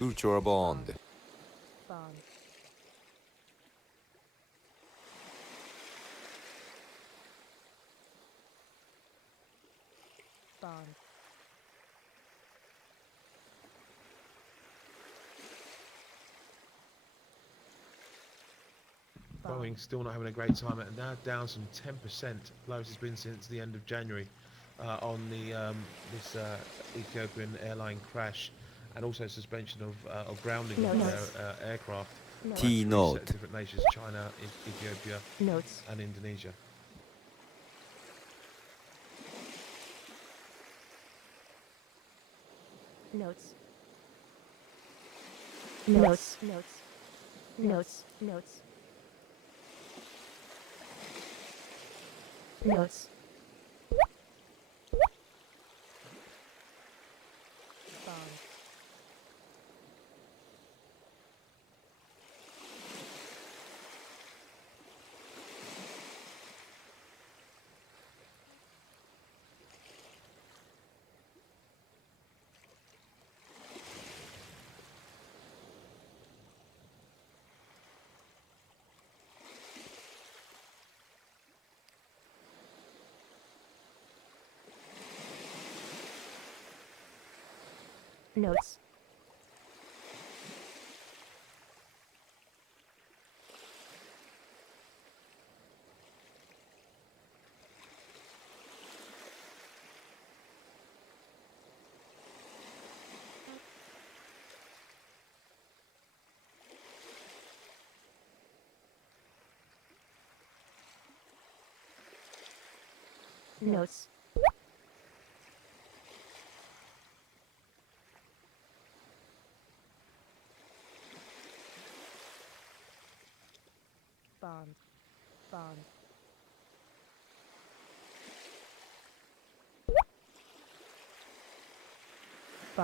Ultra bond. Boeing still not having a great time, and now down some 10%, lowest it's been since the end of January, on the this Ethiopian airline crash, and also suspension of grounding of their aircraft by T three note. different nations: China, Ethiopia, and Indonesia. Notes. Notes. Notes.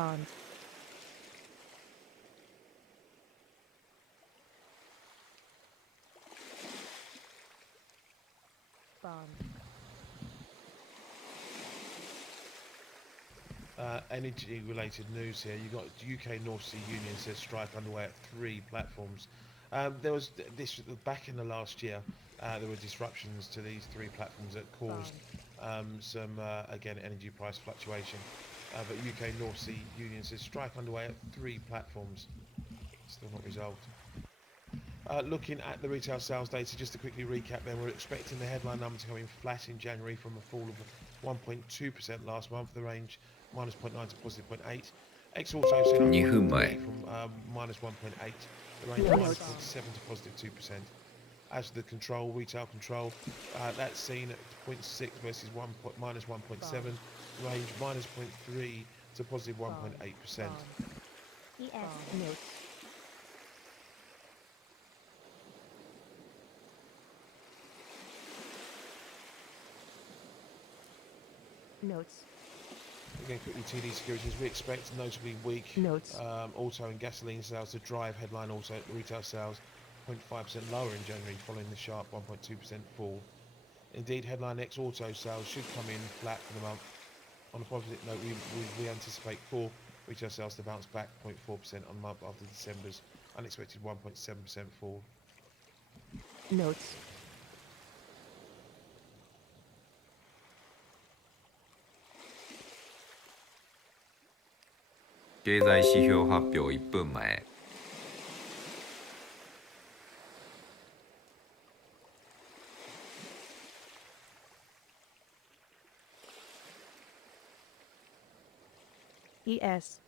Bond. Energy-related news here. You've got UK North Sea Union says strike underway at 3 platforms. There was this back in the last year. There were disruptions to these 3 platforms that caused some again energy price fluctuation. But UK North Sea Union says strike underway at 3 platforms. Still not resolved. Looking at the retail sales data, just to quickly recap, then we're expecting the headline number to come in flat in January from a fall of 1.2% last month. The range minus 0.9 to positive 0.8. Ex-auto said 2分 from 前 minus 1.8. The range minus 0.7 to positive 2%. As for the control, retail control, that's seen at 0.6 versus minus 1.7. Range minus 0.3 to positive 1.8%. ES. Notes. Notes. Again, quickly, TD Securities, we expect notably weak Notes. auto and gasoline sales to drive headline auto retail sales 0.5% lower in January following the sharp 1.2% fall. Indeed, headline ex-auto sales should come in flat for the month. On a positive note, we anticipate core retail sales to bounce back 0.4% on the month after December's unexpected 1.7% fall. Notes.経済指標発表1分前 ES.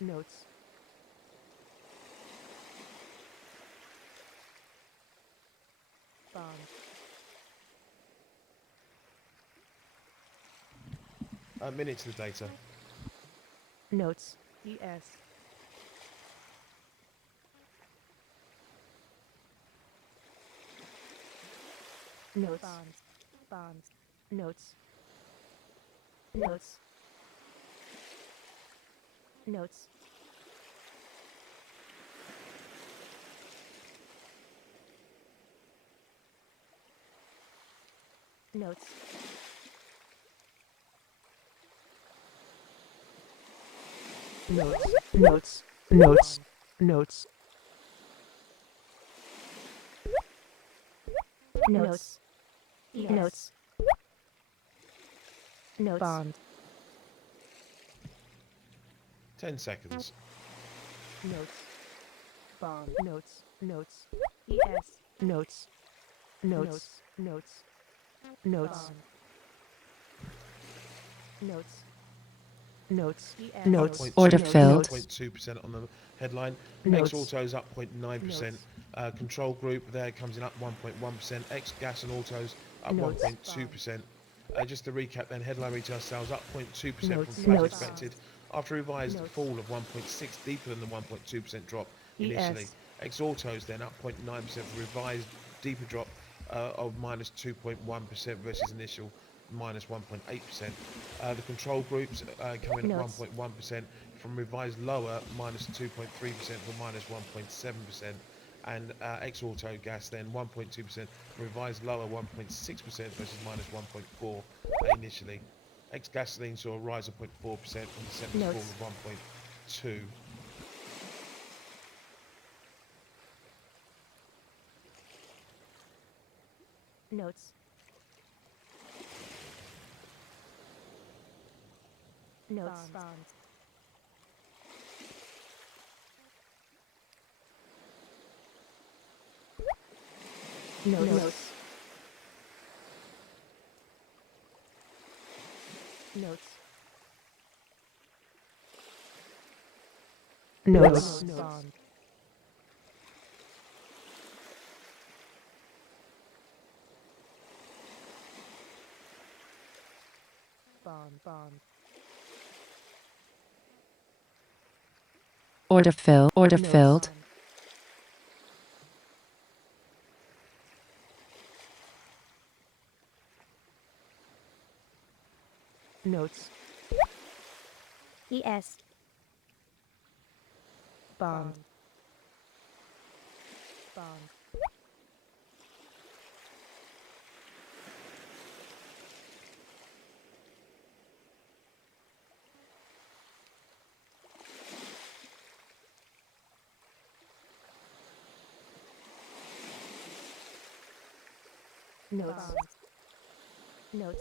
Notes. Bond. A minute to the data. Notes. ES. Notes. Bonds. Notes. Notes. Notes. Notes. Notes. Notes. Notes. Notes. Notes. Notes. Notes. Bond. 10 seconds. Notes. Bond. Notes. Notes. ES. Notes. Notes. Notes. Notes. Notes. Notes. Notes. Order Notes. filled. 0.2% on the headline. Notes. X Autos up 0.9%. Control Group there comes in up 1.1%. X Gas and Autos up Notes. 1.2%. Just to recap then, headline retail sales up 0.2% Notes. from price Notes. expected after a revised Notes. fall of 1.6, deeper than the 1.2% drop initially. ES. X Autos then up 0.9% for revised deeper drop of minus 2.1% versus initial minus 1.8%. The control groups coming at Notes. 1.1% from revised lower minus 2.3% to minus 1.7%. And X Auto Gas then 1.2% revised lower 1.6% versus minus 1.4 initially. X Gasoline saw a rise of 0.4% from December's fall Notes. of 1.2. Notes. Notes. Bond. Notes. Notes. Notes. Bond. Bond. Order filled. Order Notes. filled. Notes. ES. Bond. Bond. Notes. Notes.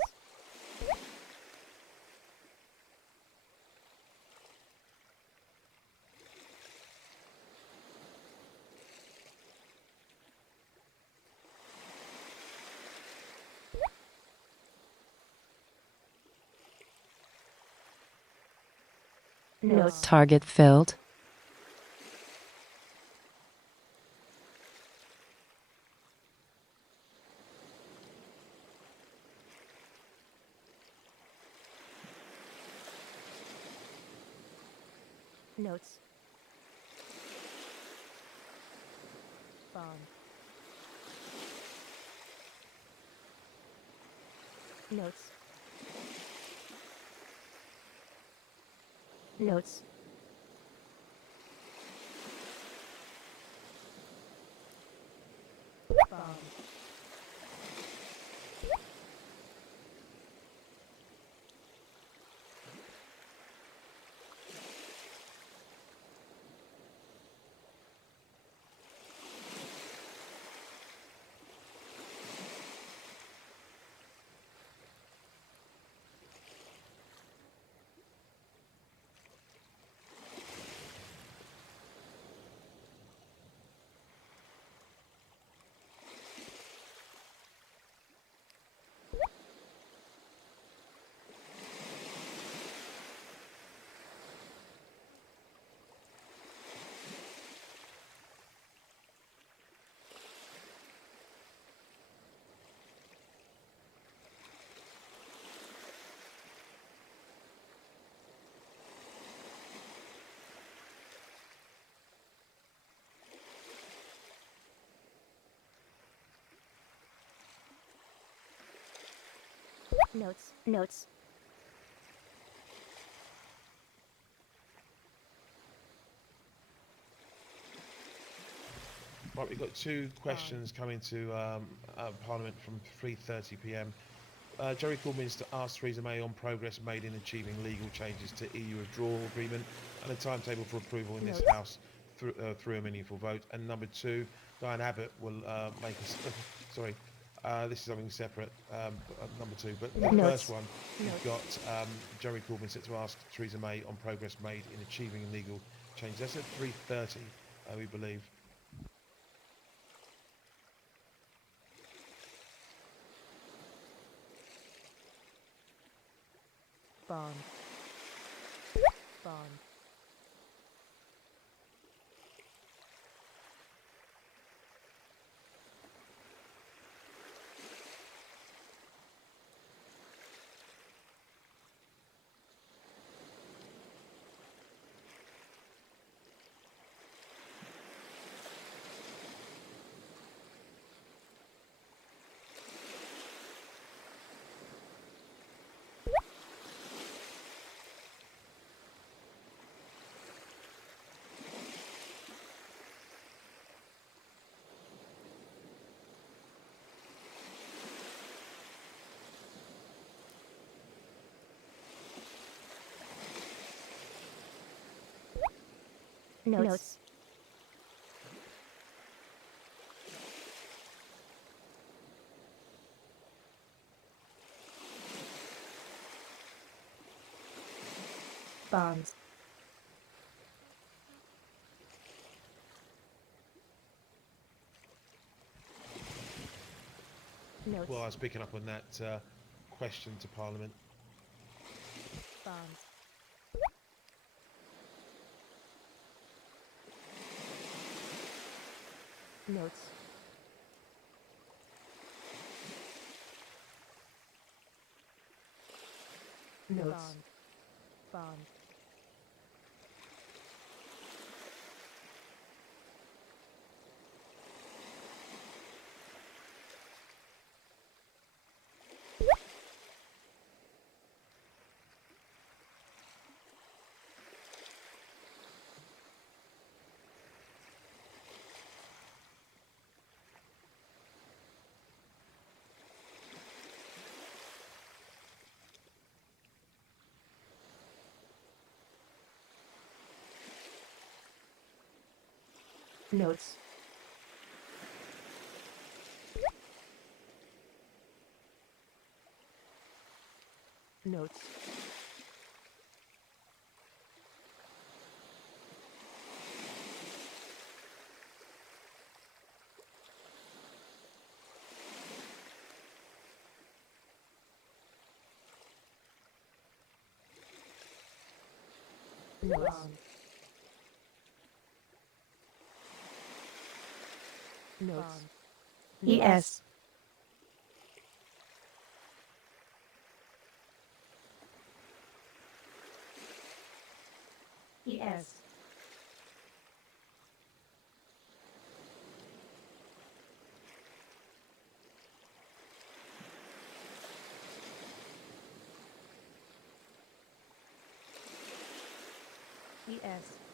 Notes. Target filled. Notes. Bond. Notes. Notes. Bond. Notes. Notes. Right, we've got two questions coming to Parliament from 3:30 p.m. Jerry Corbyn's to ask Theresa May on progress made in achieving legal changes to EU withdrawal agreement and a timetable for approval in this Notes. House through a meaningful vote. And number 2, Diane Abbott will make us. Sorry, this is something separate. Number 2, but the Notes. first one, we've Notes. got Jerry Corbyn set to ask Theresa May on progress made in achieving legal changes. That's at 3:30, we believe. Bond. Bond. Notes. Bonds. Notes. Well, I was picking up on that question to Parliament. Bonds. Notes. Notes. Bond. Bond. Notes. Notes. Notes. Bond. Notes. Bond. ES. ES. ES.